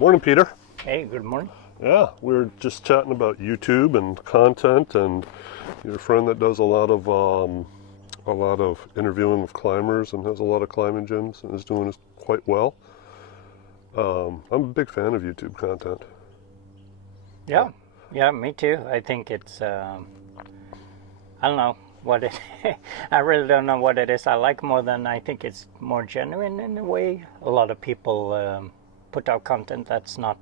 Morning, Peter. Hey, good morning. Yeah, we were just chatting about YouTube and content, and your friend that does a lot of interviewing with climbers and has a lot of climbing gyms and is doing it quite well. I'm a big fan of YouTube content. Yeah, me too. I think it's, I don't know what it, I really don't know what it is I like more than I think it's more genuine in a way. A lot of people put out content that's not,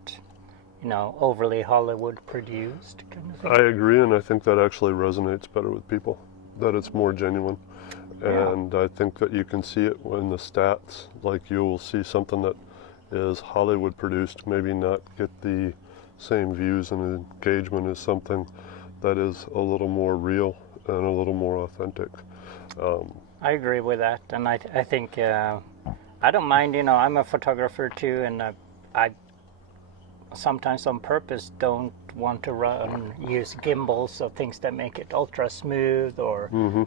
overly Hollywood produced kind of thing. I agree, and I think that actually resonates better with people, that it's more genuine. And I think that you can see it in the stats. Like, you will see something that is Hollywood produced, maybe not get the same views and engagement as something that is a little more real and a little more authentic. I agree with that, and I think I don't mind. I'm a photographer too, and I sometimes on purpose don't want to use gimbals or things that make it ultra smooth,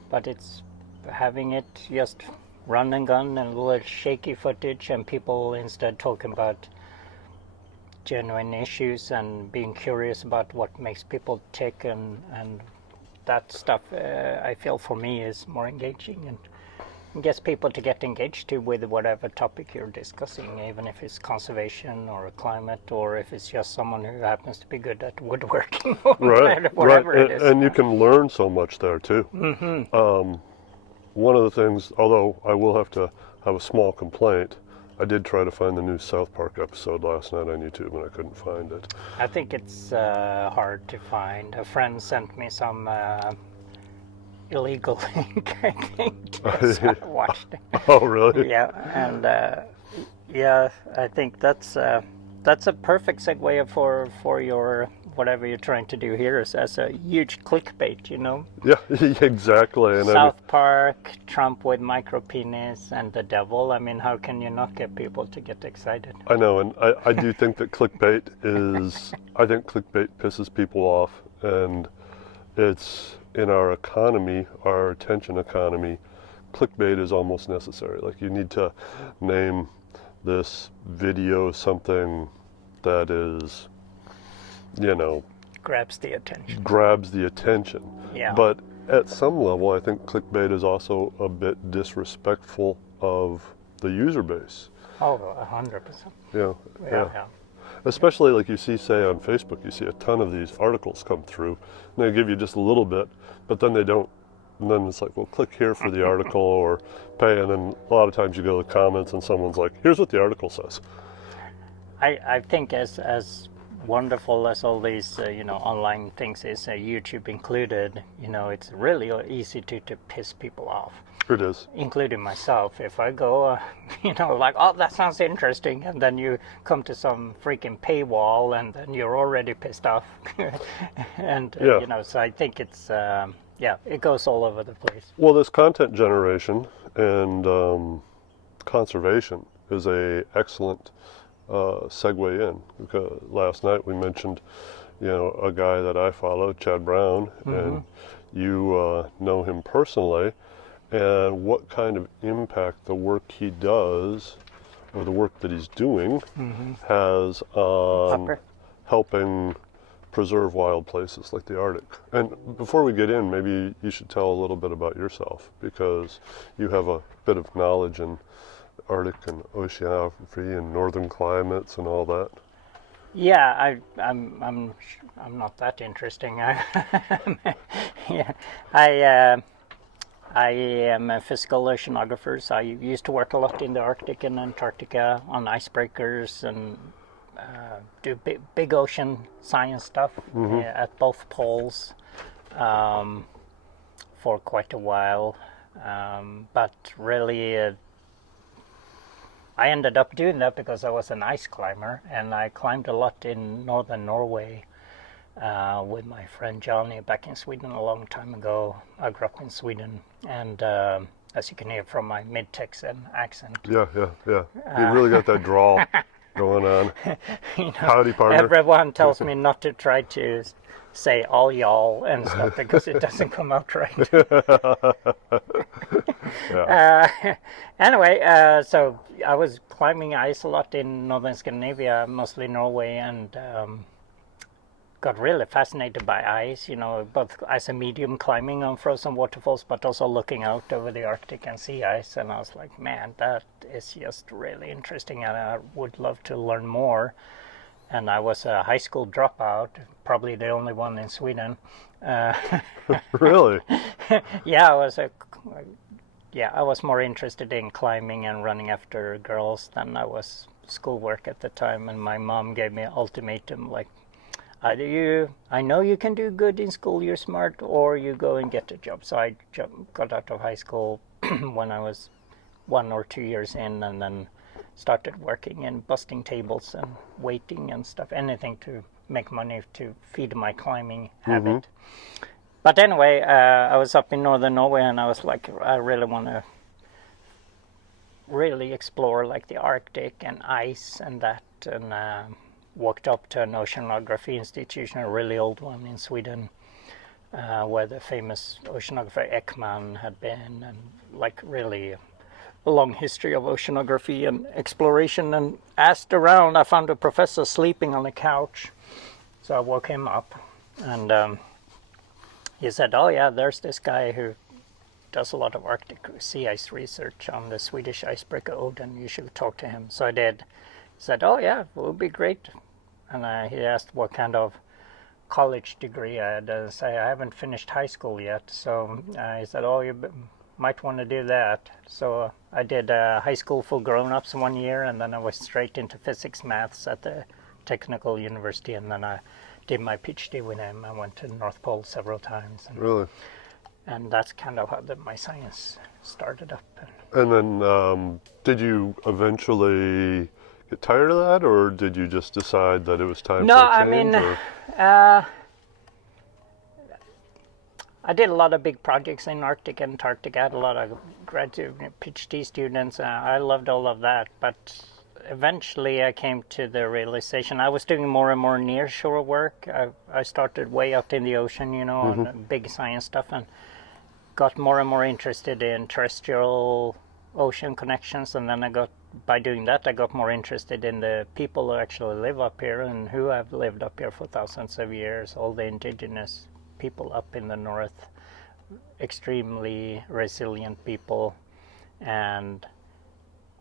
but it's having it just run and gun and a little shaky footage, and people instead talking about genuine issues and being curious about what makes people tick, and that stuff I feel for me is more engaging and gets people to get engaged too with whatever topic you're discussing, even if it's conservation or climate, or if it's just someone who happens to be good at woodworking or whatever it is. And you can learn so much there too. One of the things, although I will have to have a small complaint, I did try to find the new South Park episode last night on YouTube, and I couldn't find it. I think it's hard to find. A friend sent me some illegal link, I think, so I watched it. Oh, really? Yeah, and I think that's a perfect segue for your whatever you're trying to do here as a huge clickbait, Yeah, exactly. And South Park, Trump with micro penis, and the devil. I mean, how can you not get people to get excited? I know, and I do think that clickbait pisses people off, and it's in our economy, our attention economy, clickbait is almost necessary. Like, you need to name this video something that is, Grabs the attention. Yeah. But at some level, I think clickbait is also a bit disrespectful of the user base. Oh, 100%. Yeah. Especially like you see, say, on Facebook, you see a ton of these articles come through, and they give you just a little bit, but then they don't. And then it's like, well, click here for the article or pay. And then a lot of times you go to the comments and someone's like, here's what the article says. I think as wonderful as all these, online things is, YouTube included, it's really easy to piss people off. It is. Including myself. If I go, like, oh, that sounds interesting, and then you come to some freaking paywall, and then you're already pissed off. And, so I think it's, it goes all over the place. Well, this content generation and conservation is a excellent segue in. Because last night we mentioned, a guy that I follow, Chad Brown, and you know him personally, and what kind of impact the work he does, or the work that he's doing, has on helping preserve wild places like the Arctic. And before we get in, maybe you should tell a little bit about yourself, because you have a bit of knowledge in Arctic and oceanography and northern climates and all that. Yeah, I'm not that interesting. I am a physical oceanographer, so I used to work a lot in the Arctic and Antarctica on icebreakers and do big ocean science stuff at both poles for quite a while. But really, I ended up doing that because I was an ice climber, and I climbed a lot in northern Norway with my friend Johnny back in Sweden a long time ago. I grew up in Sweden, and as you can hear from my mid-Texan accent. Yeah. You really got that drawl going on. Howdy, partner. Everyone tells me not to try to say all y'all and stuff because it doesn't come out right. Anyway, so I was climbing ice a lot in northern Scandinavia, mostly Norway, and got really fascinated by ice, both as a medium climbing on frozen waterfalls, but also looking out over the Arctic and sea ice. And I was like, man, that is just really interesting, and I would love to learn more. And I was a high school dropout, probably the only one in Sweden. Really? Yeah, I was more interested in climbing and running after girls than I was schoolwork at the time. And my mom gave me an ultimatum, like, either I know you can do good in school, you're smart, or you go and get a job. So I got out of high school when I was 1 or 2 years in, and then started working in busting tables and waiting and stuff, anything to make money to feed my climbing habit. But anyway, I was up in northern Norway, and I was like, I really want to really explore like the Arctic and ice and that, and walked up to an oceanography institution, a really old one in Sweden, where the famous oceanographer Ekman had been, and like really a long history of oceanography and exploration, and asked around. I found a professor sleeping on a couch, so I woke him up, and he said, oh yeah, there's this guy who does a lot of Arctic sea ice research on the Swedish icebreaker Odin. You should talk to him. So I did. He said, oh yeah, it would be great. And he asked what kind of college degree I had. I say I haven't finished high school yet. So he said, oh, you might want to do that. So I did high school for grown-ups 1 year, and then I was straight into physics maths at the Technical University, and then I did my PhD with him. I went to the North Pole several times. And, Really? And that's kind of how my science started up. And then did you eventually get tired of that, or did you just decide that it was time for a change? I did a lot of big projects in Arctic and Antarctic. I had a lot of graduate PhD students. I loved all of that, but eventually I came to the realization I was doing more and more nearshore work. I started way out in the ocean, on big science stuff, and got more and more interested in terrestrial ocean connections. And then by doing that, I got more interested in the people who actually live up here and who have lived up here for thousands of years, all the indigenous people up in the north, extremely resilient people. And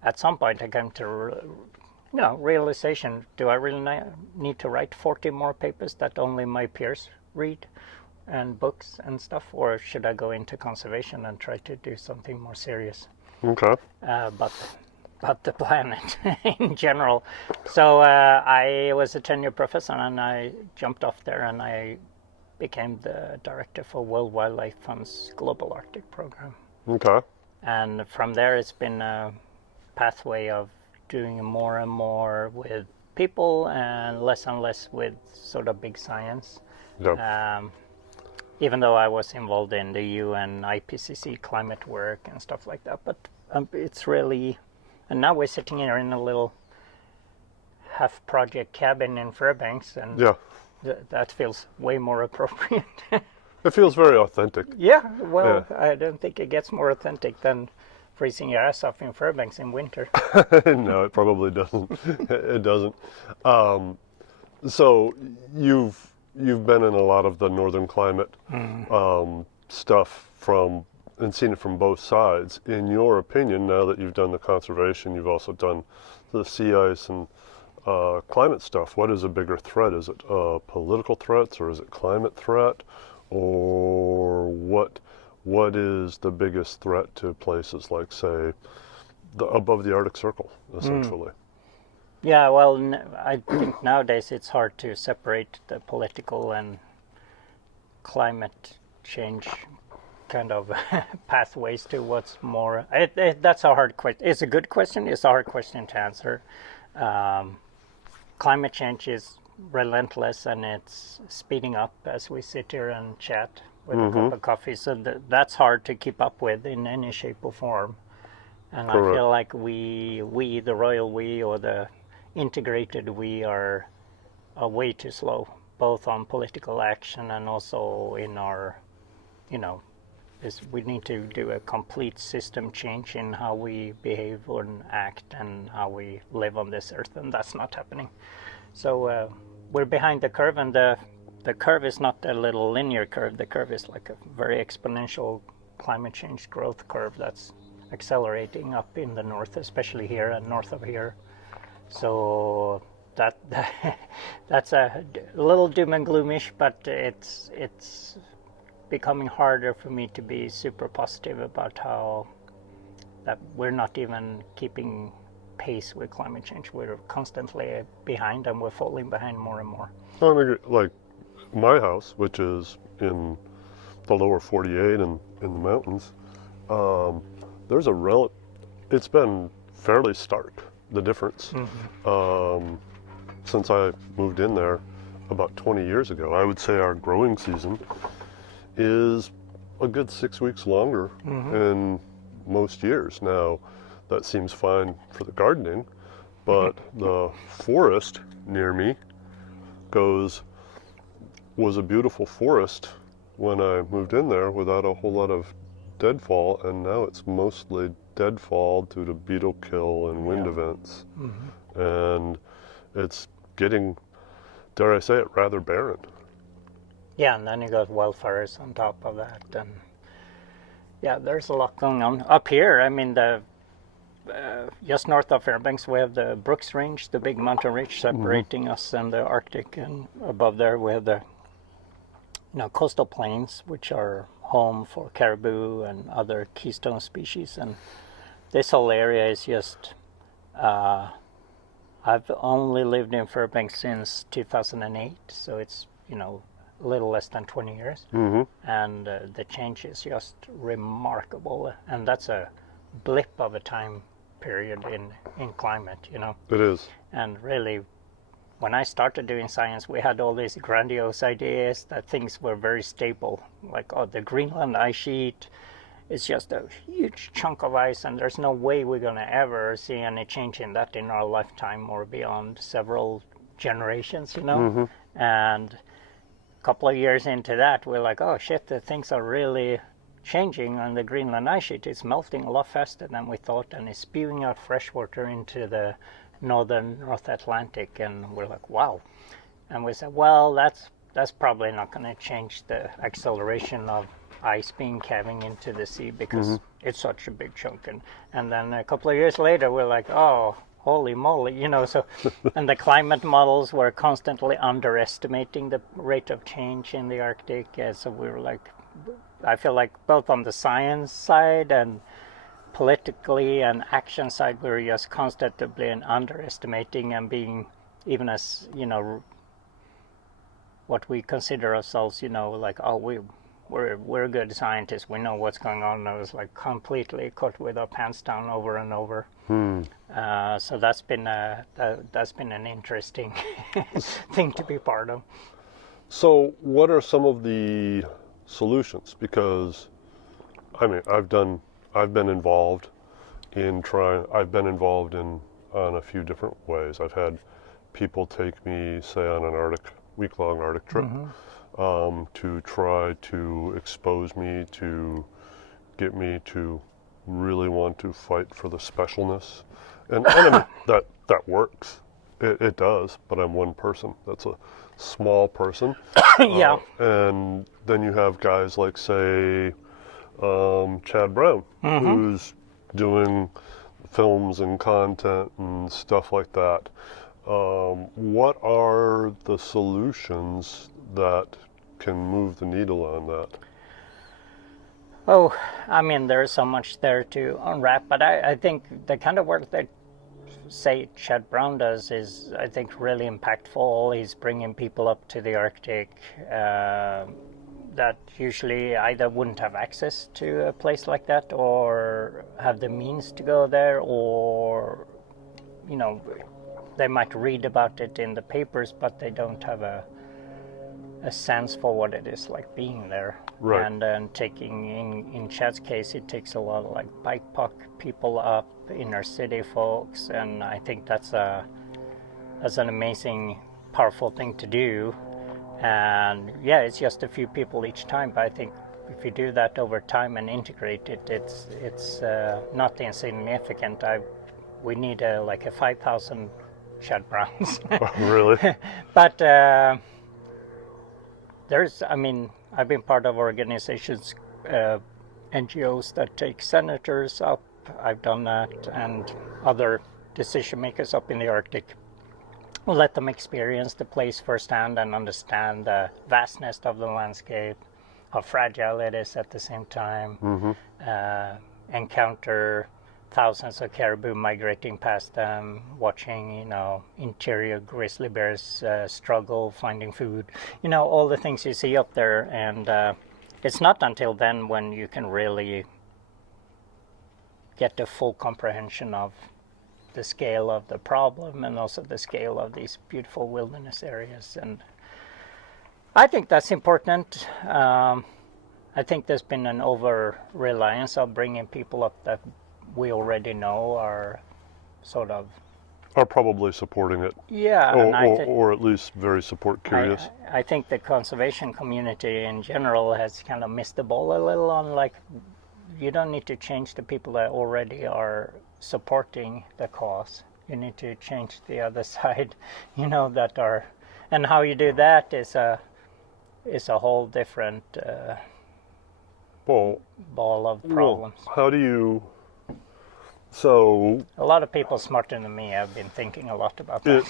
at some point I came to realization, do I really need to write 40 more papers that only my peers read, and books and stuff, or should I go into conservation and try to do something more serious? Okay. But the planet in general. So I was a tenured professor, and I jumped off there, and I became the director for World Wildlife Fund's Global Arctic Program. Okay. And from there, it's been a pathway of doing more and more with people and less with sort of big science. Yep. Even though I was involved in the UN IPCC climate work and stuff like that. But it's really, and now we're sitting here in a little half-project cabin in Fairbanks, and yeah. That feels way more appropriate. It feels very authentic. Yeah, well, yeah. I don't think it gets more authentic than freezing your ass off in Fairbanks in winter. No, it probably doesn't. It doesn't. So you've been in a lot of the northern climate stuff and seen it from both sides. In your opinion, now that you've done the conservation, you've also done the sea ice and climate stuff, what is a bigger threat? Is it political threats, or is it climate threat, or what is the biggest threat to places like, say, above the Arctic Circle, essentially? Yeah, well, I think nowadays it's hard to separate the political and climate change kind of pathways to what's more. That's a hard question. It's a good question. It's a hard question to answer. Climate change is relentless, and it's speeding up as we sit here and chat with a cup of coffee. So that's hard to keep up with in any shape or form. And correct. I feel like we, the royal we, or the integrated we, are way too slow, both on political action and also in our, we need to do a complete system change in how we behave and act and how we live on this earth, and that's not happening. So we're behind the curve, and the curve is not a little linear curve. The curve is like a very exponential climate change growth curve that's accelerating up in the north, especially here and north of here. So that's a little doom and gloomish, but it's becoming harder for me to be super positive about how that we're not even keeping pace with climate change. We're constantly behind, and we're falling behind more and more. I mean, like my house, which is in the lower 48 and in the mountains, there's it's been fairly stark, the difference. Since I moved in there about 20 years ago. I would say our growing season is a good 6 weeks longer in most years. Now, that seems fine for the gardening, but the forest near me was a beautiful forest when I moved in there without a whole lot of deadfall, and now it's mostly deadfall due to beetle kill and wind events. And it's getting, dare I say it, rather barren. Yeah, and then you got wildfires on top of that, and yeah, there's a lot going on up here. I mean, just north of Fairbanks, we have the Brooks Range, the big mountain ridge separating us and the Arctic, and above there we have the coastal plains, which are home for caribou and other keystone species. And this whole area is just, I've only lived in Fairbanks since 2008, so it's a little less than 20 years, and the change is just remarkable, and that's a blip of a time period in climate. It is. And really, when I started doing science, we had all these grandiose ideas that things were very stable, like the Greenland ice sheet is just a huge chunk of ice, and there's no way we're going to ever see any change in that in our lifetime or beyond several generations, and a couple of years into that, we're like, oh shit, the things are really changing on the Greenland ice sheet. It's melting a lot faster than we thought, and it's spewing out fresh water into the North Atlantic, and we're like, wow. And we said, well, that's probably not going to change the acceleration of ice being calving into the sea, because it's such a big chunk. And then a couple of years later, we're like, oh, holy moly, so, and the climate models were constantly underestimating the rate of change in the Arctic. So we were like, I feel like both on the science side and politically and action side, we were just constantly underestimating and being, even as, what we consider ourselves, like, oh, we're good scientists, we know what's going on. I was like completely caught with our pants down over and over. So that's been an interesting thing to be part of. So what are some of the solutions? Because I mean, I've been involved in on a few different ways. I've had people take me, say, on an week-long Arctic trip, to try to expose me, to get me to really want to fight for the specialness. And I mean, that works. It does, but I'm one person. That's a small person. Yeah. And then you have guys like, say, Chad Brown, who's doing films and content and stuff like that. What are the solutions that can move the needle on that? Oh, I mean, there's so much there to unwrap, but I think the kind of work that, say, Chad Brown does is, I think, really impactful. He's bringing people up to the Arctic that usually either wouldn't have access to a place like that, or have the means to go there, or, they might read about it in the papers, but they don't have a sense for what it is like being there. Right. And then taking, in Chad's case, it takes a lot of like BIPOC people up, inner city folks, and I think that's an amazing, powerful thing to do. And yeah, it's just a few people each time, but I think if you do that over time and integrate it, it's not insignificant. We need like a 5,000 shad browns. Really? But I've been part of organizations, NGOs that take senators up. I've done that, and other decision makers up in the Arctic. We'll let them experience the place firsthand and understand the vastness of the landscape, how fragile it is at the same time, encounter thousands of caribou migrating past them, watching, interior grizzly bears struggle, finding food, all the things you see up there. And it's not until then when you can really get the full comprehension of the scale of the problem and also the scale of these beautiful wilderness areas. And I think that's important. I think there's been an over-reliance of bringing people up that we already know are sort of... Are probably supporting it. Yeah. Or at least very support curious. I think the conservation community in general has kind of missed the ball a little on, like, you don't need to change the people that already are supporting the cause. You need to change the other side, that are... And how you do that is a whole different ball of problems. How do you... So a lot of people smarter than me have been thinking a lot about that.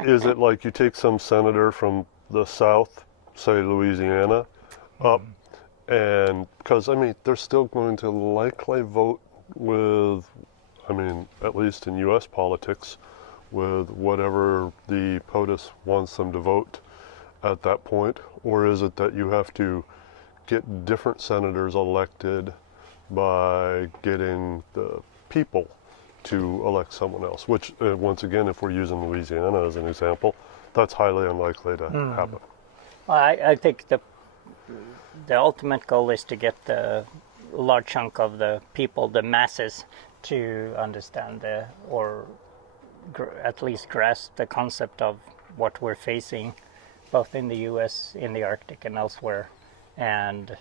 Is it like you take some senator from the South, say Louisiana, up, and because they're still going to likely vote with, at least in U.S. politics, with whatever the POTUS wants them to vote at that point, or is it that you have to get different senators elected by getting the people to elect someone else, which once again, if we're using Louisiana as an example, that's highly unlikely to happen. Well, I think the ultimate goal is to get the large chunk of the people, the masses, to understand or at least grasp the concept of what we're facing, both in the U.S., in the Arctic, and elsewhere. And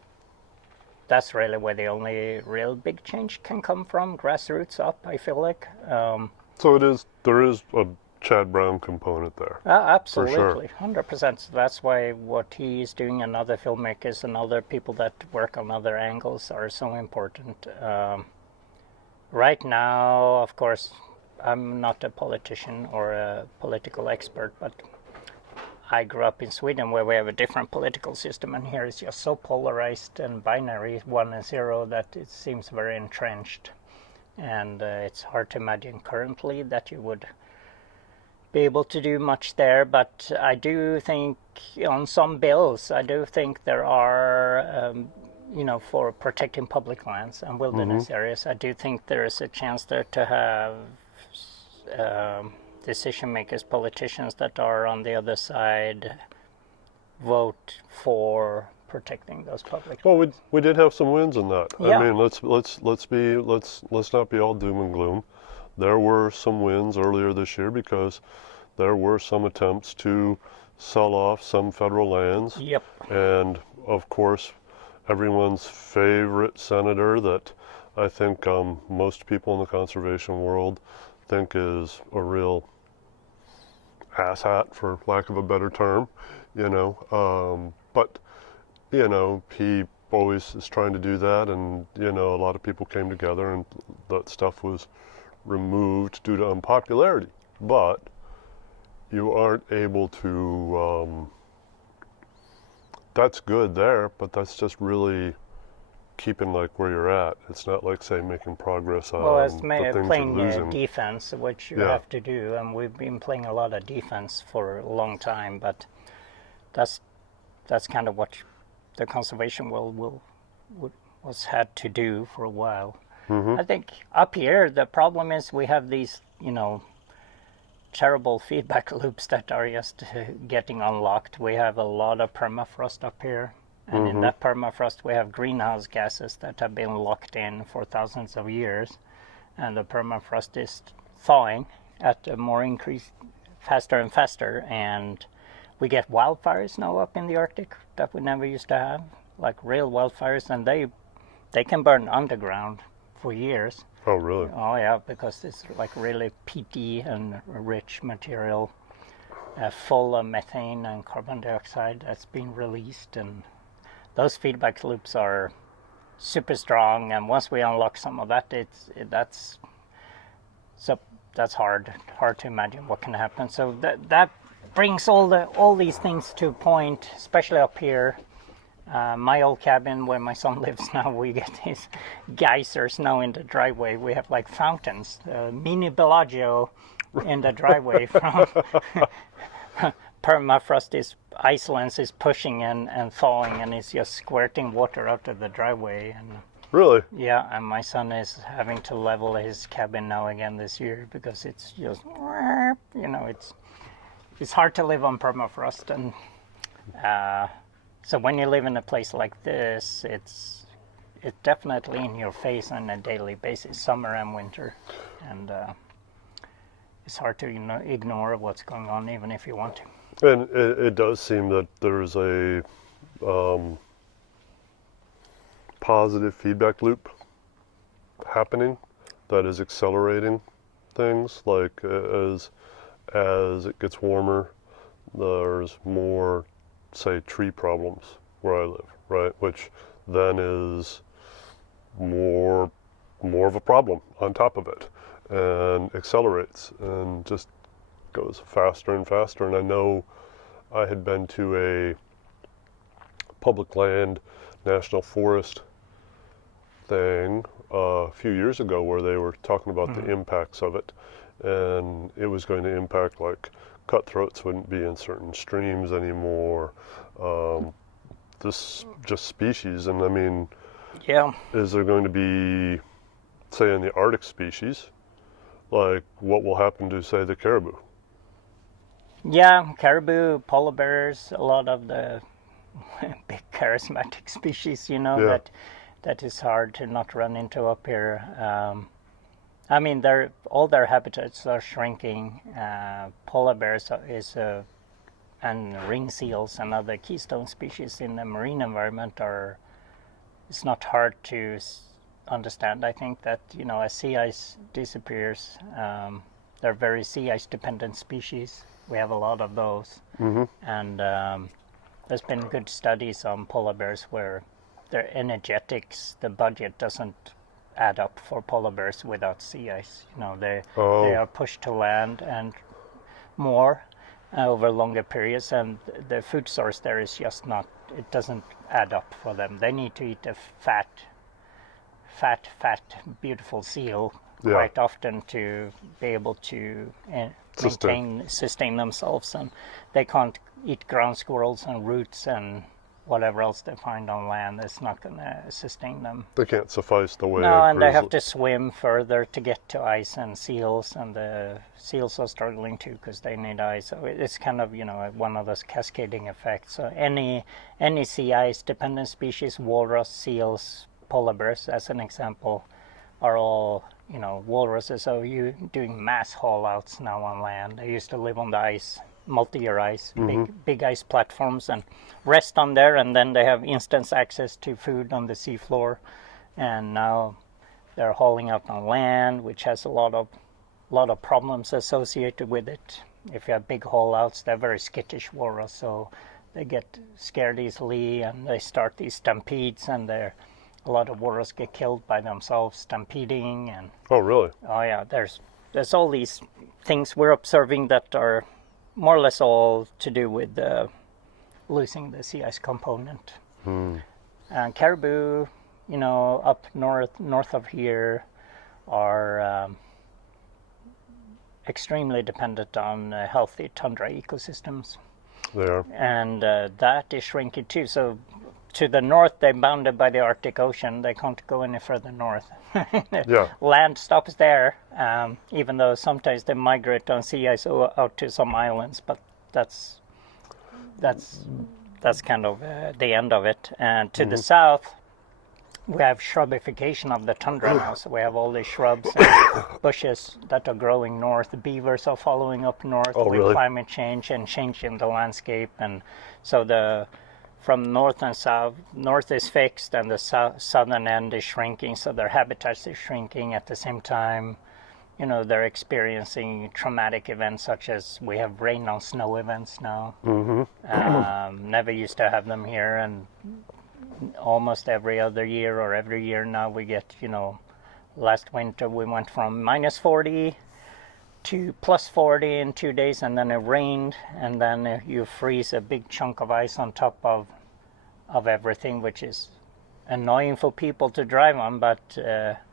that's really where the only real big change can come from, grassroots up, I feel like. So there is a Chad Brown component there. Absolutely, for sure. 100%. So that's why what he is doing and other filmmakers and other people that work on other angles are so important. Right now, of course, I'm not a politician or a political expert, but I grew up in Sweden where we have a different political system, and here it's just so polarized and binary, 1 and 0, that it seems very entrenched. And it's hard to imagine currently that you would be able to do much there. But I do think on some bills, I do think there are, for protecting public lands and wilderness areas, I do think there is a chance there to have decision makers, politicians that are on the other side vote for protecting those public lands. Well, we did have some wins in that. Yeah. Let's not be all doom and gloom. There were some wins earlier this year because there were some attempts to sell off some federal lands. Yep. And of course, everyone's favorite senator that I think most people in the conservation world think is a real asshat, for lack of a better term, but he always is trying to do that, and a lot of people came together and that stuff was removed due to unpopularity. But you aren't able to that's good there, but that's just really keeping like where you're at. It's not like, say, making progress on the things playing you're losing. defense, which you have to do, and we've been playing a lot of defense for a long time, but that's kind of what the conservation world was had to do for a while. I think up here the problem is we have these terrible feedback loops that are just getting unlocked. We have a lot of permafrost up here. And in that permafrost, we have greenhouse gases that have been locked in for thousands of years. And the permafrost is thawing at a more increased, faster and faster. And we get wildfires now up in the Arctic that we never used to have. like real wildfires, and they can burn underground for years. Oh, really? Oh yeah, because it's like really peaty and rich material, full of methane and carbon dioxide that's being released, and those feedback loops are super strong. And once we unlock some of that, that's hard to imagine what can happen. So that brings all these things to a point, especially up here. My old cabin where my son lives now, we get these geysers now in the driveway. We have like fountains, mini Bellagio in the driveway from permafrost. Ice lens is pushing and falling, and it's just squirting water out of the driveway. And Really? yeah, and my son is having to level his cabin now again this year because it's just, it's hard to live on permafrost. And so when you live in a place like this, it's definitely in your face on a daily basis, summer and winter, and it's hard to ignore what's going on, even if you want to. And it does seem that there's a positive feedback loop happening that is accelerating things. Like as it gets warmer, there's more, say, tree problems where I live, right? Which then is more of a problem on top of it, and accelerates and just goes faster and faster. And I know I had been to a public land national forest thing a few years ago where they were talking about the impacts of it, and it was going to impact, like, cutthroats wouldn't be in certain streams anymore, this just species. And I mean, Yeah. is there going to be, say, in the Arctic species, like, what will happen to, say, the caribou? Yeah, caribou, polar bears, a lot of the big charismatic species, Yeah. that is hard to not run into up here. I mean, all their habitats are shrinking. Polar bears and ring seals and other keystone species in the marine environment it's not hard to understand. I think that, as sea ice disappears, they're very sea ice dependent species. We have a lot of those. Mm-hmm. And there's been good studies on polar bears where their energetics, the budget doesn't add up for polar bears without sea ice. They are pushed to land and more over longer periods, and the food source there is just not, it doesn't add up for them. They need to eat a fat, beautiful seal quite often to be able to sustain themselves, and they can't eat ground squirrels and roots and whatever else they find on land. It's not going to sustain them. They can't suffice the way. No, and they have to swim further to get to ice, and seals, and the seals are struggling too because they need ice. So it's kind of one of those cascading effects. So any sea ice dependent species, walrus, seals, polar bears, as an example, are all walruses. So you doing mass haul outs now on land. They used to live on the ice, multi-year ice, big ice platforms, and rest on there, and then they have instant access to food on the seafloor. And now they're hauling out on land, which has a lot of problems associated with it. If you have big haul outs, they're very skittish walrus, so they get scared easily, and they start these stampedes, and a lot of walrus get killed by themselves stampeding. And Oh, really? oh yeah, there's all these things we're observing that are more or less all to do with losing the sea ice component. And caribou, up north of here, are extremely dependent on healthy tundra ecosystems. They are. And that is shrinking too. So to the north, they're bounded by the Arctic Ocean. They can't go any further north. Land stops there, even though sometimes they migrate on sea ice out to some islands, but that's kind of the end of it. And to the south, we have shrubification of the tundra now. So we have all these shrubs and bushes that are growing north. Beavers are following up north with really? climate change and change in the landscape. And so the from north and south. North is fixed and the southern end is shrinking, so their habitats is shrinking at the same time. You know, they're experiencing traumatic events such as we have rain on snow events now. Never used to have them here, and almost every other year or every year now we get, you know, last winter we went from -40 to +40 in 2 days, and then it rained, and then you freeze a big chunk of ice on top of everything, which is annoying for people to drive on, but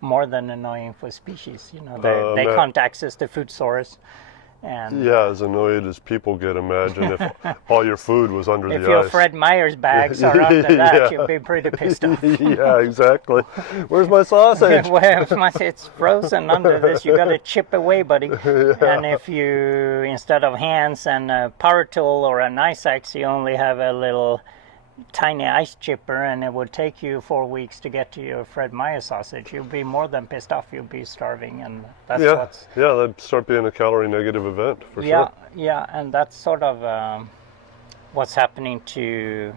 more than annoying for species. You know, they can't access the food source. And yeah, as annoyed as people get, imagine if all your food was under the ice. If your Fred Meyer's bags are under that, Yeah. you'd be pretty pissed off. Yeah, exactly. Where's my sausage? It's frozen under this. You got to chip away, buddy. And if you, instead of hands and a power tool or an ice axe, you only have a little tiny ice chipper, and it would take you 4 weeks to get to your Fred Meyer sausage, you'd be more than pissed off. You'd be starving, and that's what's... Yeah, that'd start being a calorie negative event, for sure. sure. Yeah, and that's sort of what's happening to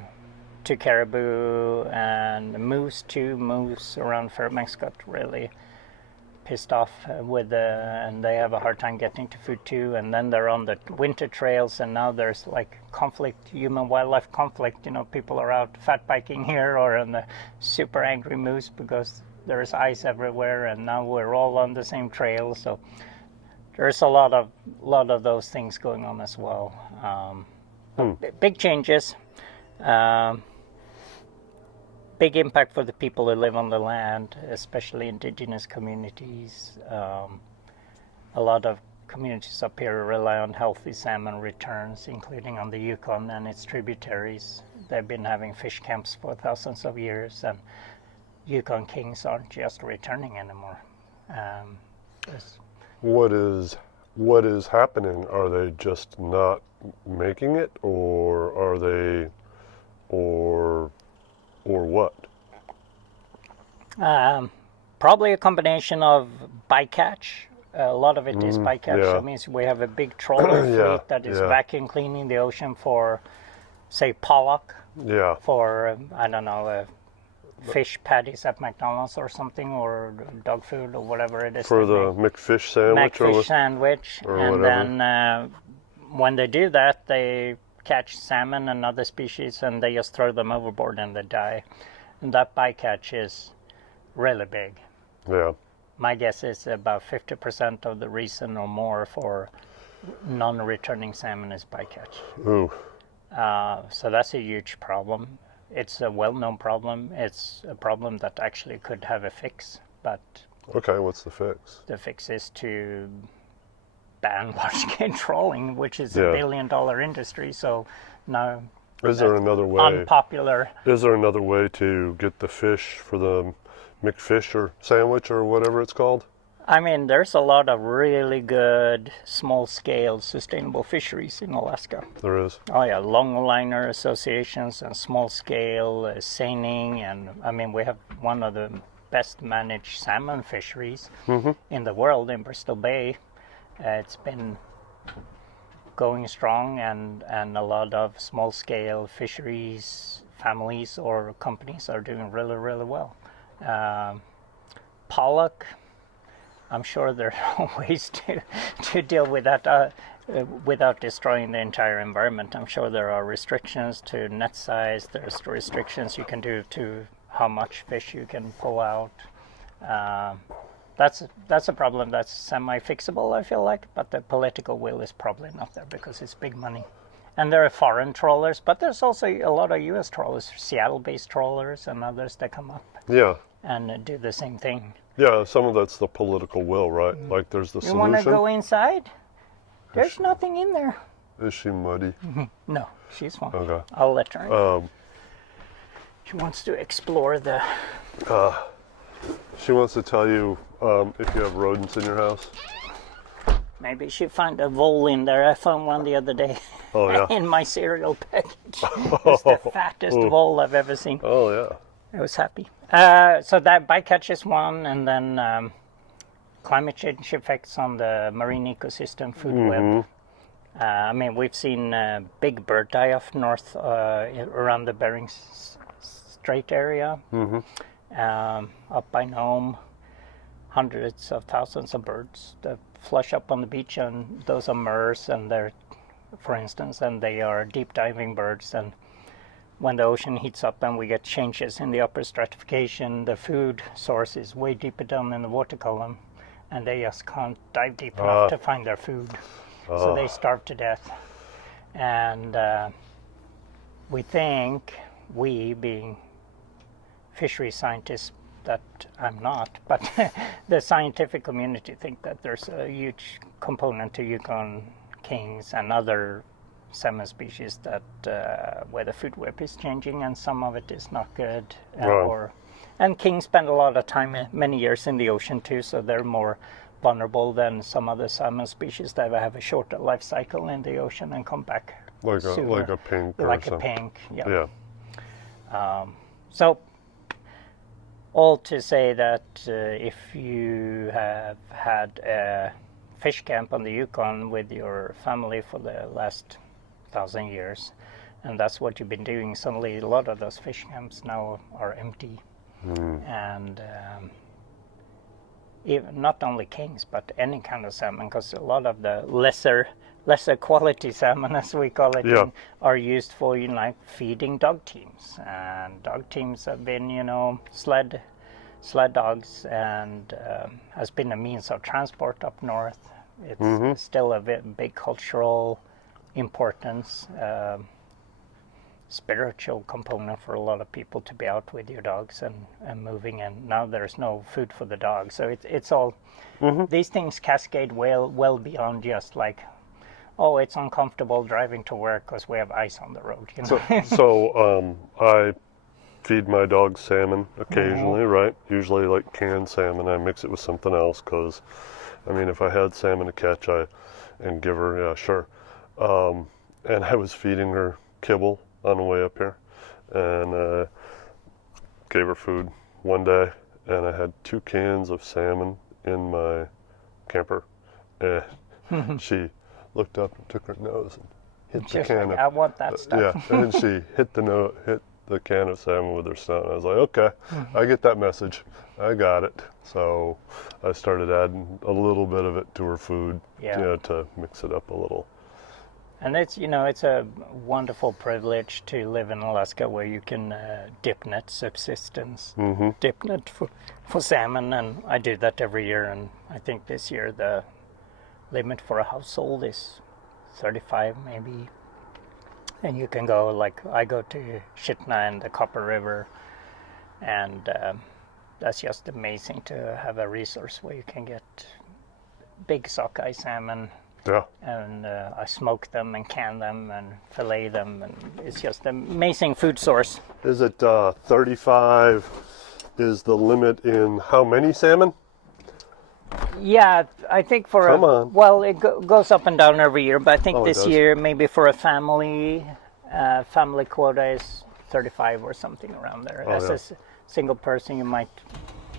caribou and moose too. Moose around Fairbanks got really pissed off with and they have a hard time getting to food too, and then they're on the winter trails, and now there's like conflict, human wildlife conflict. You know, people are out fat biking here or on the super angry moose because there's ice everywhere, and now we're all on the same trail, so there's a lot of those things going on as well. Big changes, big impact for the people who live on the land, especially indigenous communities. A lot of communities up here rely on healthy salmon returns, including on the Yukon and its tributaries. They've been having fish camps for thousands of years, and Yukon kings aren't just returning anymore. What is happening? Are they just not making it, or are they, or what? Probably a combination of bycatch. A lot of it is bycatch. Yeah. That means we have a big trawler fleet that is vacuum cleaning the ocean for, say, pollock. Yeah. For I don't know, fish patties at McDonald's or something, or dog food or whatever it is. For the McFish sandwich. McFish sandwich, or and whatever. then when they do that, they catch salmon and other species, and they just throw them overboard and they die. And that bycatch is really big. Yeah. My guess is about 50% of the reason or more for non-returning salmon is bycatch. Ooh. So that's a huge problem. It's a well-known problem. It's a problem that actually could have a fix, but... Okay, what's the fix? The fix is to ban large-scale trawling, which is a billion-dollar industry, so now... Is there another way? Unpopular. Is there another way to get the fish for the McFish or sandwich or whatever it's called? I mean, there's a lot of really good small-scale sustainable fisheries in Alaska. There is. Oh yeah, longliner associations and small-scale seining, and I mean, we have one of the best managed salmon fisheries in the world in Bristol Bay. It's been going strong, and a lot of small-scale fisheries families or companies are doing really, really well. Pollock, I'm sure there are ways to deal with that without destroying the entire environment. I'm sure there are restrictions to net size. There's restrictions you can do to how much fish you can pull out. That's a problem that's semi-fixable, I feel like, but the political will is probably not there because it's big money. And there are foreign trawlers, but there's also a lot of U.S. trawlers, Seattle-based trawlers and others that come up and do the same thing. Yeah, some of that's the political will, right? Like there's the solution. You want to go inside? There's nothing in there. Is she muddy? No, she's fine. Okay. I'll let her in. She wants to explore the... She wants to tell you if you have rodents in your house. Maybe she'll find a vole in there. I found one the other day in my cereal package. It's the fattest vole I've ever seen. Oh, yeah. I was happy. So that bycatch is one, and then climate change effects on the marine ecosystem, food web, I mean, we've seen big bird die off north around the Bering Strait area, up by Nome. Hundreds of thousands of birds that flush up on the beach, and those are murres, and they're, for instance, and they are deep diving birds. And when the ocean heats up and we get changes in the upper stratification, the food source is way deeper down in the water column, and they just can't dive deep enough to find their food. So they starve to death. And we think, we being fishery scientists, that I'm not, but the scientific community think that there's a huge component to Yukon kings and other salmon species that where the food web is changing, and some of it is not good. And kings spend a lot of time, many years in the ocean too, so they're more vulnerable than some other salmon species that have a shorter life cycle in the ocean and come back sooner. Like a pink. Like a pink, yeah. So, all to say that if you have had a fish camp on the Yukon with your family for the last 1,000 years, and that's what you've been doing, suddenly a lot of those fish camps now are empty. And even, not only kings, but any kind of salmon, because a lot of the lesser quality salmon, as we call it, are used for, like feeding dog teams. And dog teams have been, sled dogs, and has been a means of transport up north. It's still a big cultural importance, spiritual component for a lot of people to be out with your dogs and moving. And now there's no food for the dogs, so it's all these things cascade well beyond just like, oh, it's uncomfortable driving to work because we have ice on the road. So I feed my dogs salmon occasionally, right? Usually like canned salmon. I mix it with something else because, I mean, if I had salmon to catch, and give her, yeah, sure. And I was feeding her kibble on the way up here, and gave her food one day, and I had 2 cans of salmon in my camper, and she looked up and took her nose and hit the can. I want that stuff. Yeah, and she hit the can of salmon with her snout. And I was like, okay, I get that message. I got it. So I started adding a little bit of it to her food, to mix it up a little. And it's a wonderful privilege to live in Alaska where you can dip net subsistence, dip net for salmon, and I do that every year. And I think this year the limit for a household is 35 maybe. And you can go, like I go to Shitna and the Copper River, and that's just amazing to have a resource where you can get big sockeye salmon. Yeah. And I smoke them and can them and fillet them, and it's just an amazing food source. Is it 35 is the limit in how many salmon? Yeah, I think well, it goes up and down every year, but I think this year maybe for a family quota is 35 or something around there. As a single person, you might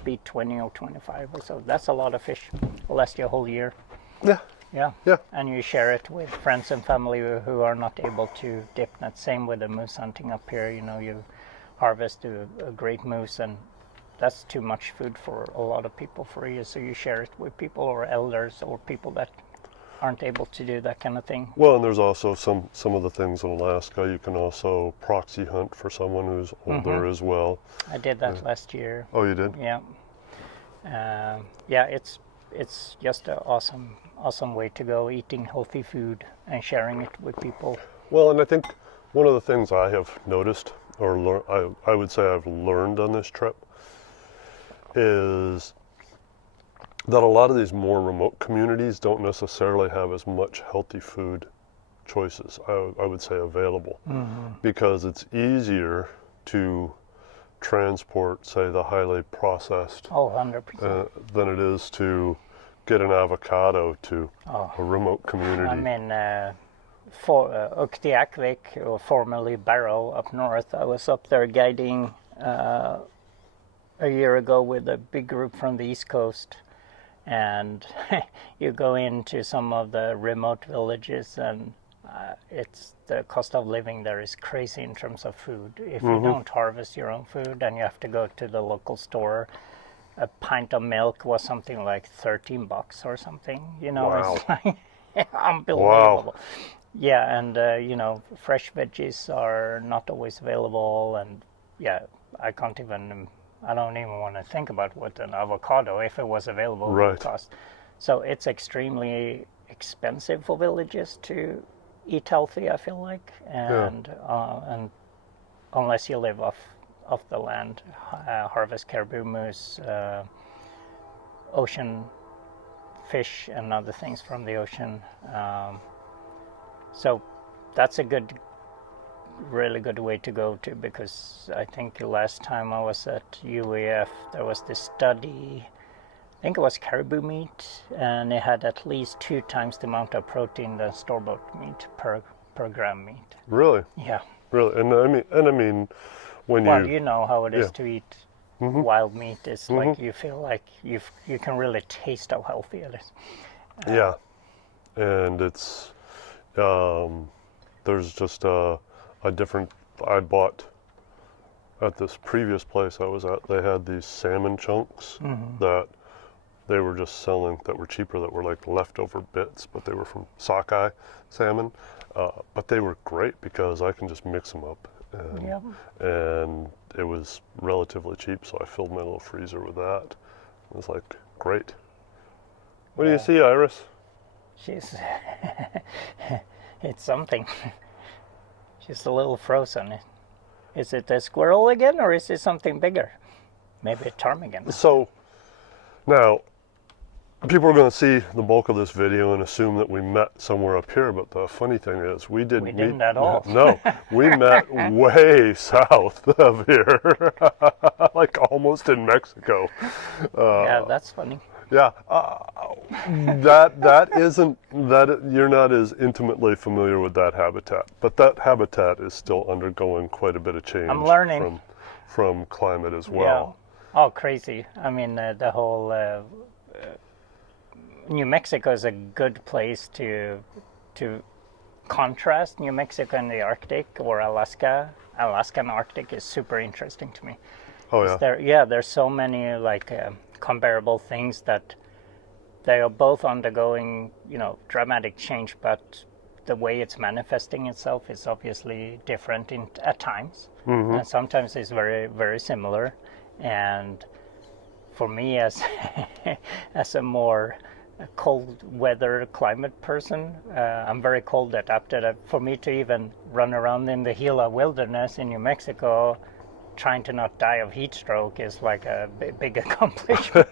be 20 or 25 or so. That's a lot of fish. Will last you a whole year. Yeah. And you share it with friends and family who are not able to dip net. Same with the moose hunting up here. You harvest a great moose, and that's too much food for a lot of people for you. So you share it with people or elders or people that aren't able to do that kind of thing. Well, and there's also some of the things in Alaska. You can also proxy hunt for someone who's older as well. I did that last year. Oh, you did? Yeah. It's just an awesome way to go, eating healthy food and sharing it with people. Well, and I think one of the things I have noticed, or I would say I've learned on this trip, is that a lot of these more remote communities don't necessarily have as much healthy food choices, I would say, available, because it's easier to transport, say, the highly processed 100%. than it is to get an avocado to a remote community. I mean, for Uktiakvik, or formerly Barrow up north, I was up there guiding a year ago with a big group from the East Coast, and you go into some of the remote villages, and it's the cost of living there is crazy in terms of food. If you don't harvest your own food and you have to go to the local store, a pint of milk was something like $13 or something. Wow. It's like unbelievable. Wow. Yeah, and fresh veggies are not always available, and I don't even want to think about what an avocado, if it was available, Right. would cost. So it's extremely expensive for villages to eat healthy, I feel like, and unless you live off the land, harvest caribou, moose, ocean fish, and other things from the ocean. So that's a really good way to go to, because I think last time I was at UAF, there was this study, I think it was caribou meat, and it had at least 2 times the amount of protein than store-bought meat per gram meat. Really? Yeah. Really? And I mean, when Well, you know how it is to eat Mm-hmm. wild meat. It's like you feel like you can really taste how healthy it is. Yeah, and it's there's just a different. I bought at this previous place I was at. They had these salmon chunks that they were just selling that were cheaper, that were like leftover bits, but they were from sockeye salmon. But they were great because I can just mix them up, and it was relatively cheap. So I filled my little freezer with that. It was like great. What do you see, Iris? She's it's something. She's a little frozen. Is it a squirrel again, or is it something bigger? Maybe a ptarmigan. So now people are going to see the bulk of this video and assume that we met somewhere up here, but the funny thing is we didn't didn't at all. No, we met way south of here, like almost in Mexico. Yeah, that's funny. Yeah, that isn't that you're not as intimately familiar with that habitat, but that habitat is still undergoing quite a bit of change. I'm learning from climate as well. Yeah. Oh, crazy! I mean, the whole New Mexico is a good place to contrast New Mexico and the Arctic, or Alaska. Alaska and Arctic is super interesting to me. Oh yeah. There's so many like comparable things that they are both undergoing, dramatic change, but the way it's manifesting itself is obviously different at times, and sometimes it's very, very similar. And for me, as as a more cold weather climate person, I'm very cold adapted. For me to even run around in the Gila wilderness in New Mexico trying to not die of heat stroke is like a big accomplishment.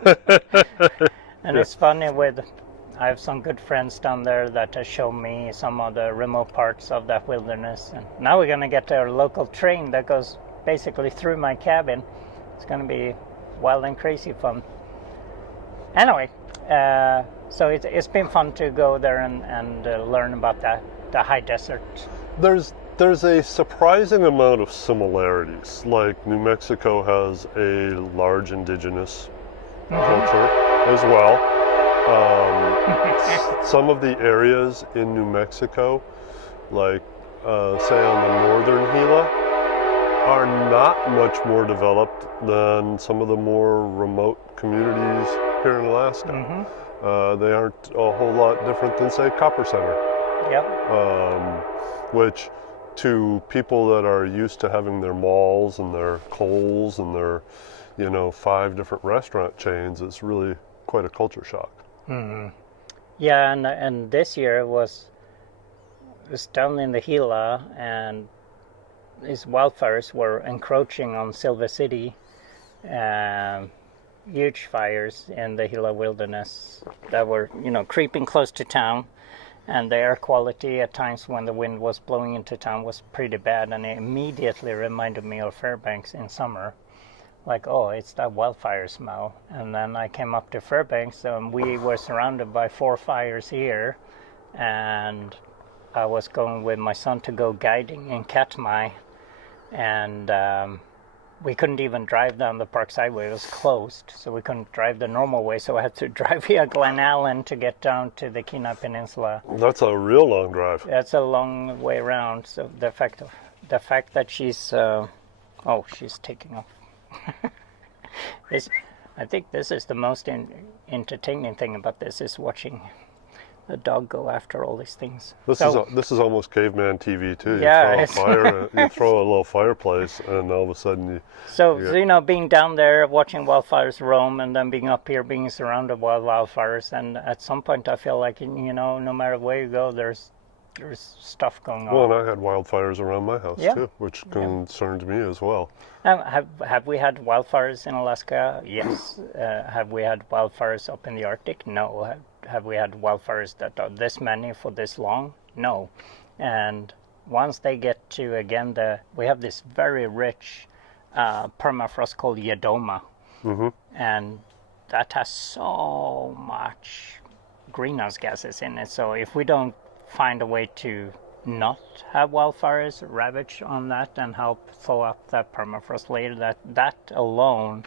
And it's funny, I have some good friends down there that have shown me some of the remote parts of that wilderness, and now we're going to get a local train that goes basically through my cabin. It's going to be wild and crazy fun. Anyway, so it's been fun to go there and learn about the high desert. There's a surprising amount of similarities. Like New Mexico has a large indigenous culture as well. Some of the areas in New Mexico, like say on the northern Gila, are not much more developed than some of the more remote communities here in Alaska. They aren't a whole lot different than, say, Copper Center. Which to people that are used to having their malls and their Kohl's and their 5 different restaurant chains, it's really quite a culture shock. Yeah, and this year was down in the Gila, and these wildfires were encroaching on Silver City. Huge fires in the Gila wilderness that were creeping close to town. And the air quality at times when the wind was blowing into town was pretty bad, and it immediately reminded me of Fairbanks in summer. Like, oh, it's that wildfire smell. And then I came up to Fairbanks, and we were surrounded by 4 fires here. And I was going with my son to go guiding in Katmai. And we couldn't even drive down the Park Sideway. It was closed, so we couldn't drive the normal way. So I had to drive via Glen Allen to get down to the Kenai Peninsula. That's a real long drive. That's a long way around. So the fact that she's she's taking off. I think this is the most entertaining thing about this is watching the dog go after all these things. This is almost caveman TV too. Yeah, you throw a little fireplace, and all of a sudden you. So being down there watching wildfires roam, and then being up here being surrounded by wildfires, and at some point I feel like no matter where you go, there's stuff going on. Well, and I had wildfires around my house too, which concerned me as well. Have we had wildfires in Alaska? Yes. Have we had wildfires up in the Arctic? No. Have we had wildfires that are this many for this long? No. And once they get to, again, we have this very rich permafrost called Yadoma. Mm-hmm. And that has so much greenhouse gases in it. So if we don't find a way to not have wildfires ravage on that and help thaw up that permafrost layer, that alone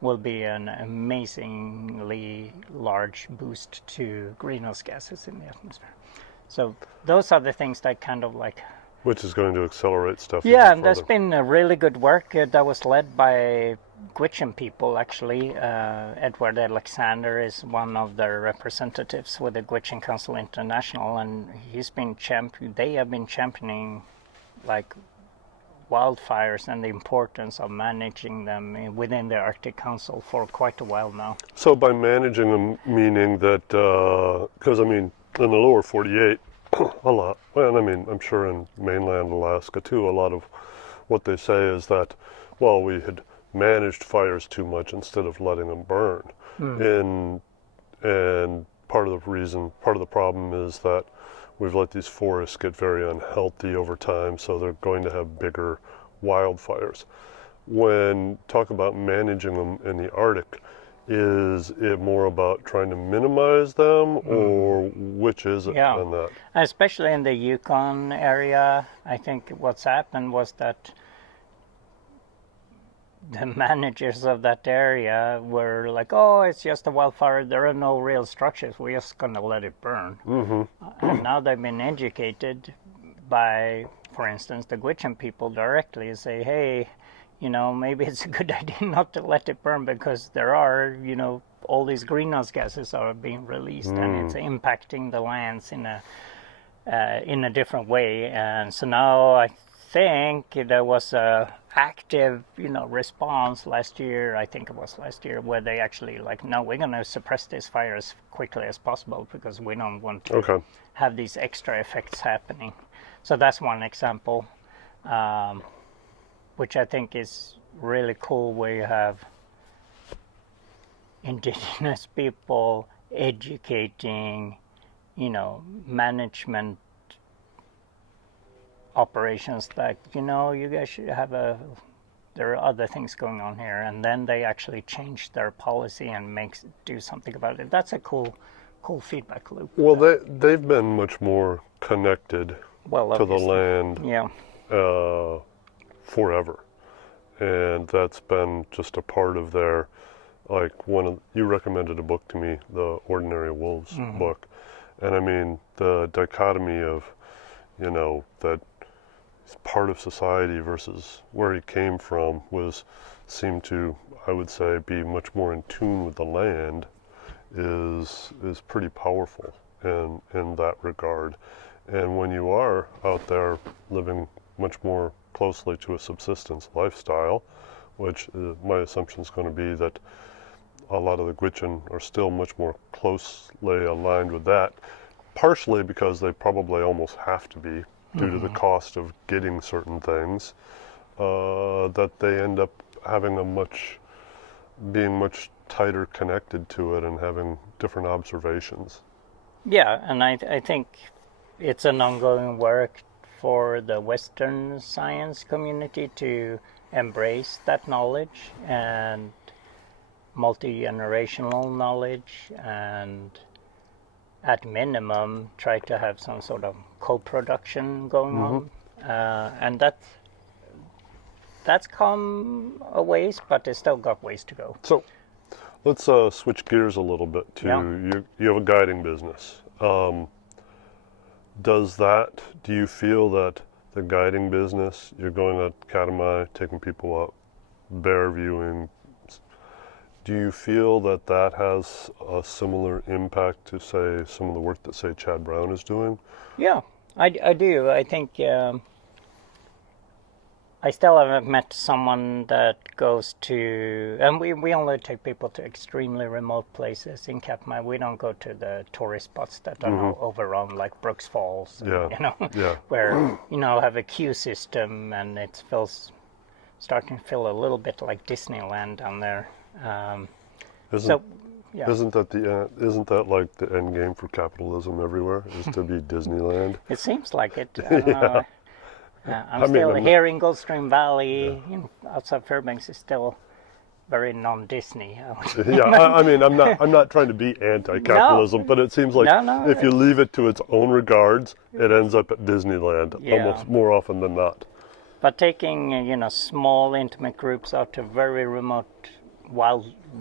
will be an amazingly large boost to greenhouse gases in the atmosphere. So those are the things that kind of like... Which is going to accelerate stuff. Yeah, and there's been really good work that was led by Gwich'in people, actually. Edward Alexander is one of their representatives with the Gwich'in Council International, and they have been championing like wildfires and the importance of managing them within the Arctic Council for quite a while now. So by managing them, meaning that, because in the lower 48, a lot, and I'm sure in mainland Alaska too, a lot of what they say is that, well, we had managed fires too much instead of letting them burn. And part of the problem is that we've let these forests get very unhealthy over time, so they're going to have bigger wildfires. When talk about managing them in the Arctic, is it more about trying to minimize them, or which is it on that? Especially in the Yukon area, I think what's happened was that the managers of that area were like, oh, it's just a wildfire, there are no real structures, we're just going to let it burn. Mm-hmm. And now they've been educated by, for instance, the Gwich'in people directly and say, hey, maybe it's a good idea not to let it burn because there are, all these greenhouse gases are being released and it's impacting the lands in a different way. And so now I think there was a active, response last year, where they actually no, we're going to suppress this fire as quickly as possible because we don't want to have these extra effects happening. So that's one example, which I think is really cool, where you have indigenous people educating, management operations that, you guys should have there are other things going on here, and then they actually change their policy and do something about it. That's a cool feedback loop. Well, they've been much more connected to the land forever, and that's been just a part of their, you recommended a book to me, the Ordinary Wolves book, and the dichotomy of, that he's part of society versus where he came from seemed to, I would say, be much more in tune with the land is pretty powerful in that regard. And when you are out there living much more closely to a subsistence lifestyle, which my assumption is going to be that a lot of the Gwich'in are still much more closely aligned with that, partially because they probably almost have to be due to the cost of getting certain things, that they end up having being much tighter connected to it and having different observations. Yeah, and I think it's an ongoing work for the Western science community to embrace that knowledge and multi-generational knowledge, and at minimum try to have some sort of co-production going on. And that's come a ways, but it's still got ways to go. So let's switch gears a little bit to you have a guiding business. Do you feel that the guiding business, you're going to Katmai, taking people up, bear viewing, do you feel that that has a similar impact to, say, some of the work that, say, Chad Brown is doing? Yeah, I do. I think I still haven't met someone that goes to, and we only take people to extremely remote places in Katmai. We don't go to the tourist spots that are now overrun, like Brooks Falls, where, have a queue system, and it feels, starting to feel a little bit like Disneyland down there. Isn't that like the end game for capitalism everywhere, is to be Disneyland? It seems like it. I'm still here in Goldstream Valley, outside Fairbanks is still very non-Disney. I'm not trying to be anti-capitalism, but it seems like if you leave it to its own regards, it ends up at Disneyland almost more often than not. But taking small intimate groups out to very remote,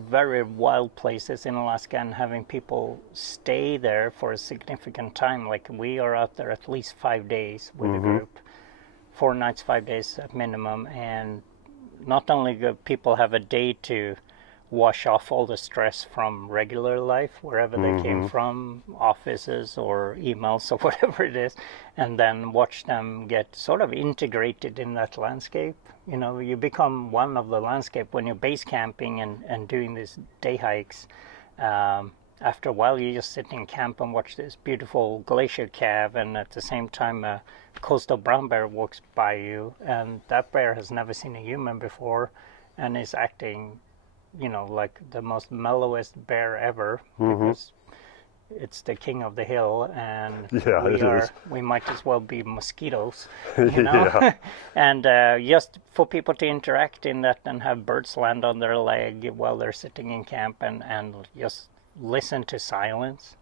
very wild places in Alaska and having people stay there for a significant time, like we are out there at least 5 days with a group. 4 nights, 5 days at minimum, and not only do people have a day to wash off all the stress from regular life, wherever they came from, offices or emails or whatever it is, and then watch them get sort of integrated in that landscape. You become one of the landscape when you're base camping and doing these day hikes. After a while, you just sit in camp and watch this beautiful glacier calve, and at the same time a coastal brown bear walks by you, and that bear has never seen a human before and is acting like the most mellowest bear ever, because it's the king of the hill, and we might as well be mosquitoes, and just for people to interact in that and have birds land on their leg while they're sitting in camp and just listen to silence,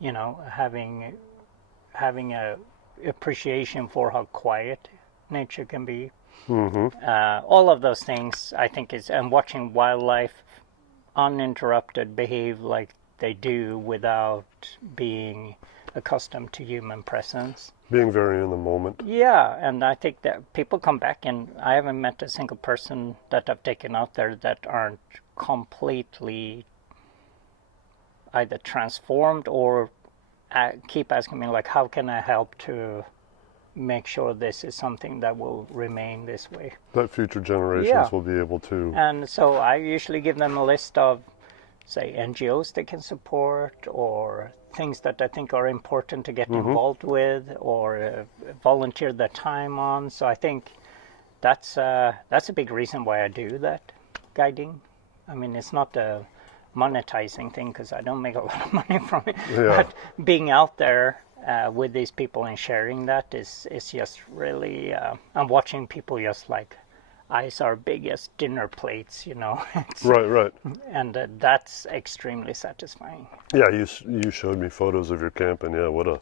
having a appreciation for how quiet nature can be. All of those things, I think, and watching wildlife uninterrupted behave like they do without being accustomed to human presence. Being very in the moment. Yeah, and I think that people come back, and I haven't met a single person that I've taken out there that aren't completely either transformed or keep asking me, like, how can I help to make sure this is something that will remain this way, that future generations will be able to. And so I usually give them a list of, say, NGOs they can support, or things that I think are important to get involved with, or volunteer their time on. So I think that's a big reason why I do that guiding. I mean, it's not a monetizing thing, because I don't make a lot of money from it. But being out there with these people and sharing that is just really, I'm watching people just like ice our biggest dinner plates, Right. And that's extremely satisfying. Yeah, you showed me photos of your camp, and what a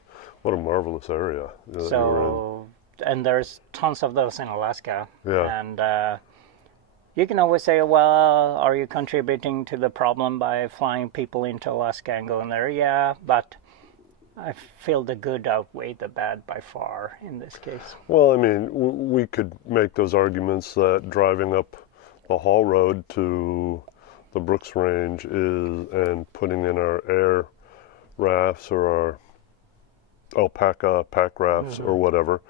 marvelous area. So, and there's tons of those in Alaska. Yeah. And you can always say, well, are you contributing to the problem by flying people into Alaska and going there? Yeah, but I feel the good outweigh the bad by far in this case. Well, I mean, we could make those arguments that driving up the Hall Road to the Brooks Range and putting in our air rafts or our alpaca pack rafts or whatever,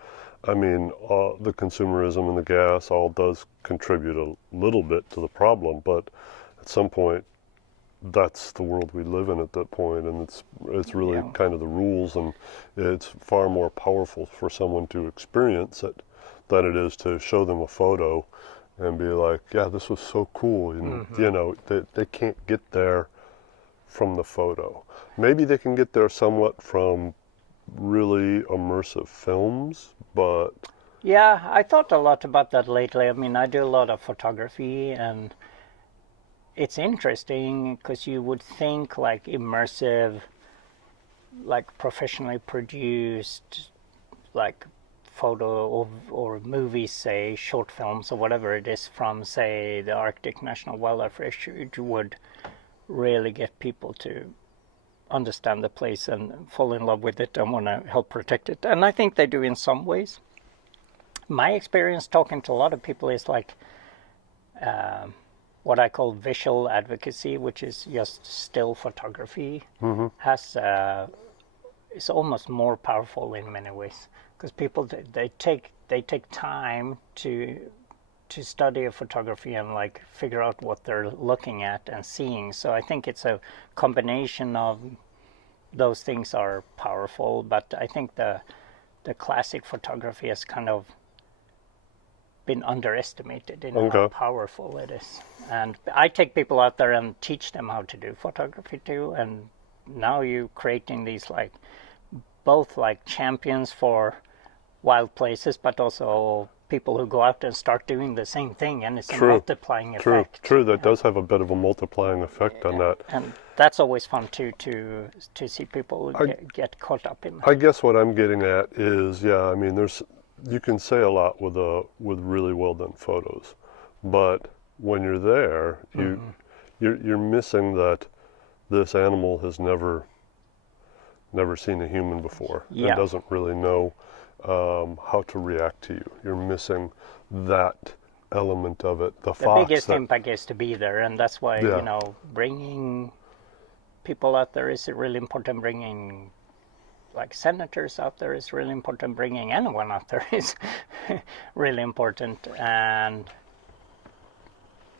I mean, the consumerism and the gas all does contribute a little bit to the problem, but at some point, that's the world we live in at that point, and it's really kind of the rules, and it's far more powerful for someone to experience it than it is to show them a photo and be like, yeah, this was so cool, and they can't get there from the photo. Maybe they can get there somewhat from really immersive films, but yeah, I thought a lot about that lately. I mean, I do a lot of photography, and it's interesting because you would think like immersive, like professionally produced, like photo or movies, say short films or whatever it is from, say, the Arctic National Wildlife Refuge would really get people to understand the place and fall in love with it and want to help protect it. And I think they do in some ways. My experience talking to a lot of people is like what I call visual advocacy, which is just still photography, has is almost more powerful in many ways, because people they take time to study a photography and like figure out what they're looking at and seeing. So I think it's a combination of those things are powerful, but I think the classic photography has kind of been underestimated in how powerful it is. And I take people out there and teach them how to do photography too, and now you're creating these like both like champions for wild places, but also people who go out and start doing the same thing, and it's a multiplying effect. True, that does have a bit of a multiplying effect on that. And that's always fun too, to see people get caught up in that. I guess what I'm getting at is, yeah, I mean, you can say a lot with really well done photos, but when you're there, you're missing that this animal has never seen a human before and doesn't really know how to react to you. You're missing that element of it. The biggest impact is to be there, and that's why bringing people out there is really important. Bringing like senators out there is really important. Bringing anyone out there is really important, and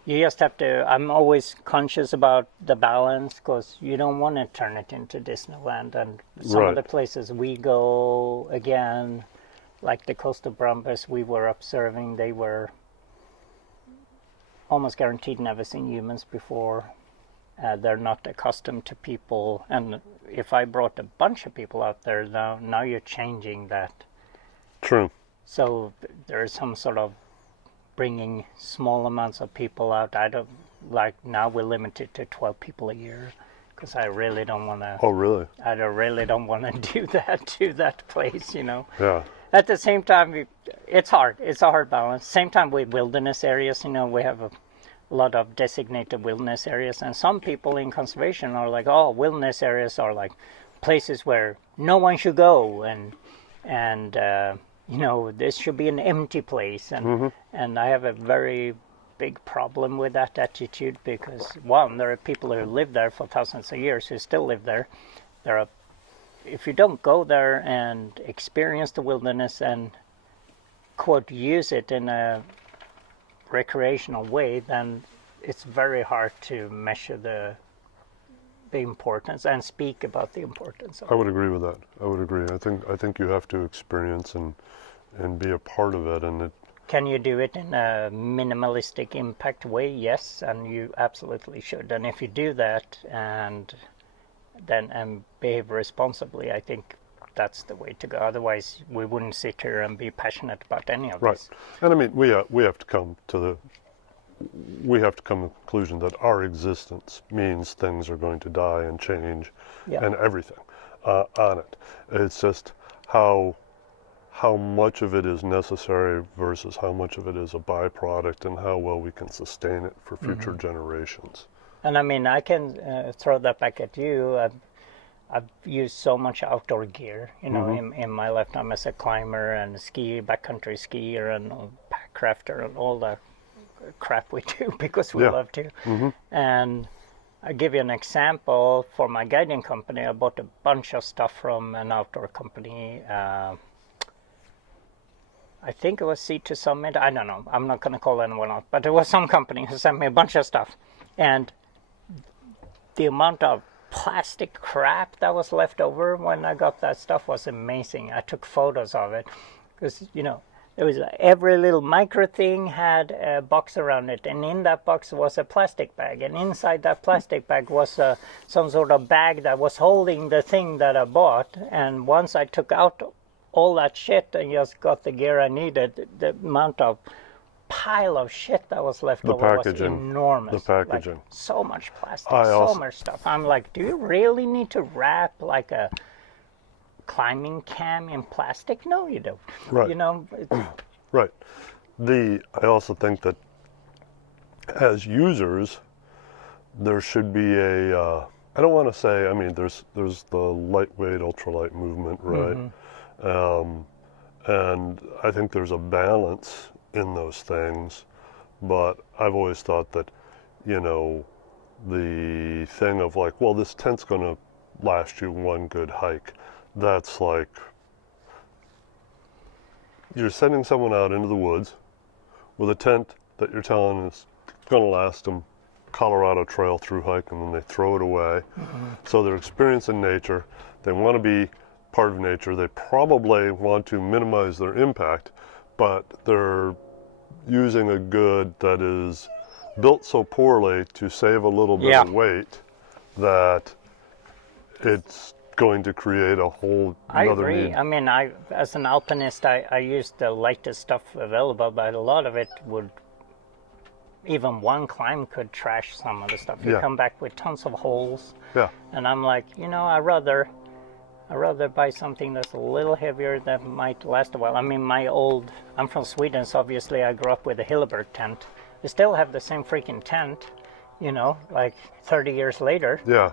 you just have to. I'm always conscious about the balance, because you don't want to turn it into Disneyland. And some of the places we go, again, like the coastal brumbies we were observing, they were almost guaranteed never seen humans before. They're not accustomed to people, and if I brought a bunch of people out there, now you're changing that. True. So there's some sort of bringing small amounts of people out. I don't like, now we're limited to 12 people a year, because I really don't want to. Oh, really? I really don't want to do that to that place, Yeah. At the same time, it's hard. It's a hard balance. Same time with wilderness areas, we have a lot of designated wilderness areas, and some people in conservation are like, oh, wilderness areas are like places where no one should go, and this should be an empty place, and I have a very big problem with that attitude, because one, there are people who live there for thousands of years who still live there. If you don't go there and experience the wilderness and quote use it in a recreational way, then it's very hard to measure the importance and speak about the importance of I would agree with that. I would agree. I think you have to experience and be a part of it, and it. Can you do it in a minimalistic impact way? Yes, and you absolutely should. And if you do that and behave responsibly, I think that's the way to go. Otherwise, we wouldn't sit here and be passionate about any of this. And I mean, we have to come to the conclusion that our existence means things are going to die and change and everything on it. It's just how much of it is necessary versus how much of it is a byproduct, and how well we can sustain it for future generations. And I mean, I can throw that back at you. I've used so much outdoor gear, in my lifetime as a climber and backcountry skier and pack crafter and all the crap we do because we love to. And I'll give you an example. For my guiding company, I bought a bunch of stuff from an outdoor company. I think it was C2 Summit. I don't know. I'm not going to call anyone out. But it was some company who sent me a bunch of stuff. And the amount of plastic crap that was left over when I got that stuff was amazing. I took photos of it because, there was every little micro thing had a box around it, and in that box was a plastic bag, and inside that plastic bag was some sort of bag that was holding the thing that I bought. And once I took out all that shit and just got the gear I needed, the amount of pile of shit that was left over was enormous. The packaging. Like, so much plastic, so much stuff. I'm like, do you really need to wrap like a climbing cam in plastic? No, you don't. Right. You know, Right. I also think that as users, there should be I don't want to say, I mean, there's the lightweight, ultralight movement, right? And I think there's a balance in those things, but I've always thought that, you know, the thing of like, well, this tent's going to last you one good hike, that's like, you're sending someone out into the woods with a tent that you're telling is going to last them Colorado Trail through hike, and then they throw it away. So they're experiencing nature. They want to be part of nature. They probably want to minimize their impact, but they're using a good that is built so poorly to save a little bit of weight that it's going to create a whole I another agree. need. I mean, as an alpinist, I used the lightest stuff available, but a lot of it would, even one climb could trash some of the stuff. You come back with tons of holes. Yeah. And I'm like, you know, I'd rather buy something that's a little heavier that might last a while. I mean, I'm from Sweden, so obviously I grew up with a Hilleberg tent. We still have the same freaking tent, you know, like 30 years later. Yeah.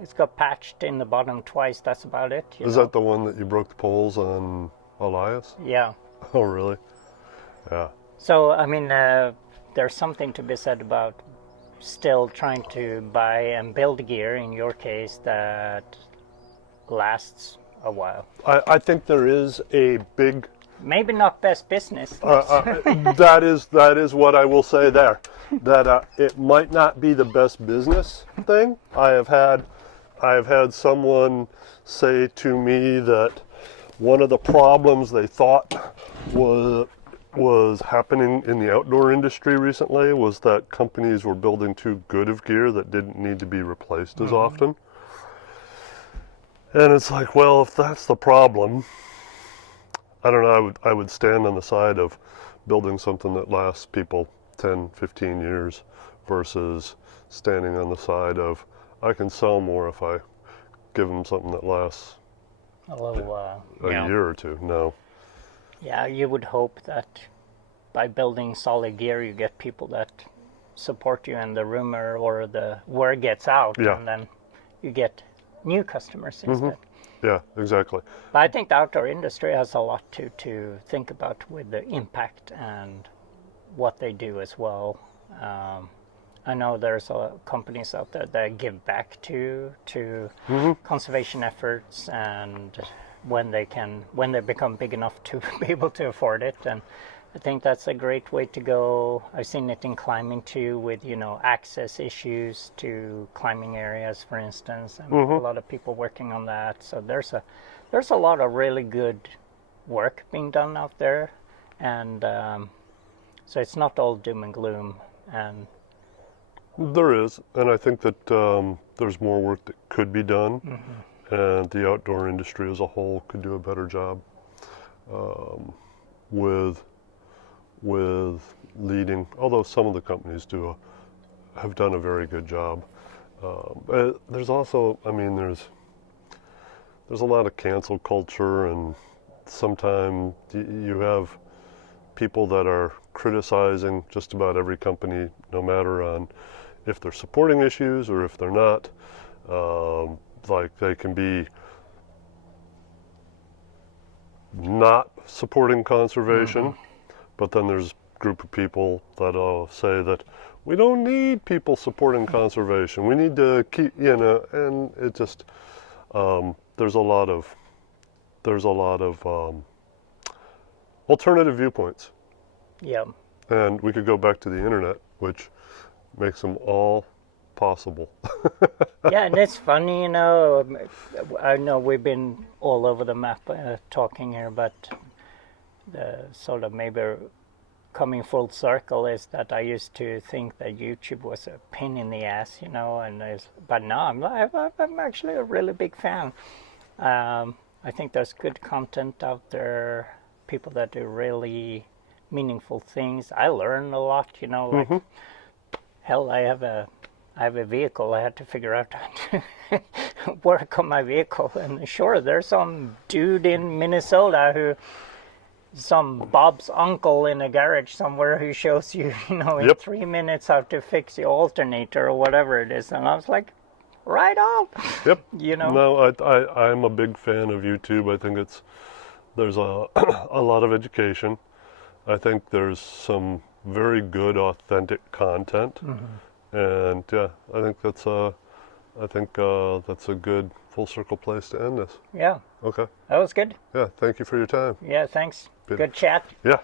It's got patched in the bottom twice, that's about it. Is that the one that you broke the poles on Elias? Yeah. Oh, really? Yeah. So, I mean, there's something to be said about still trying to buy and build gear, in your case, that lasts a while. I think there is a big... Maybe not best business. that is what I will say there. That it might not be the best business thing. I have had someone say to me that one of the problems they thought was happening in the outdoor industry recently was that companies were building too good of gear that didn't need to be replaced as often. And it's like, well, if that's the problem, I don't know, I would stand on the side of building something that lasts people 10, 15 years versus standing on the side of, I can sell more if I give them something that lasts a little, a year or two. No. Yeah, you would hope that by building solid gear, you get people that support you, and the rumor or the word gets out, and then you get new customers instead. Yeah, exactly. But I think the outdoor industry has a lot to think about with the impact and what they do as well. I know there's companies out there that give back to conservation efforts, and when they become big enough to be able to afford it. And I think that's a great way to go. I've seen it in climbing too, with, you know, access issues to climbing areas, for instance, and a lot of people working on that. So there's a lot of really good work being done out there, and so it's not all doom and gloom. And there is, and I think that there's more work that could be done, and the outdoor industry as a whole could do a better job with leading, although some of the companies have done a very good job. But there's also, I mean, there's a lot of cancel culture, and sometimes you have people that are criticizing just about every company, no matter on if they're supporting issues or if they're not. Like they can be not supporting conservation, but then there's a group of people that say that we don't need people supporting conservation. We need to keep, you know, and it just there's a lot of alternative viewpoints. yeah, And we could go back to the internet, which makes them all possible. yeah, and it's funny, you know. I know we've been all over the map talking here, but the sort of maybe coming full circle is that I used to think that YouTube was a pain in the ass, you know, but now I'm actually a really big fan. I think there's good content out there, people that do really meaningful things. I learn a lot, you know, like hell, I have a vehicle. I had to figure out work on my vehicle. And sure, there's some dude in Minnesota who, some Bob's uncle in a garage somewhere, who shows you, in Yep. 3 minutes how to fix the alternator or whatever it is. And I was like, right on. Yep. You know? No, I'm a big fan of YouTube. I think there's a a lot of education. I think there's some very good, authentic content, and yeah, I think that's a good full circle place to end this. Yeah, Okay. that was good. Yeah. Thank you for your time. Yeah, thanks. Peter. Good chat. Yeah.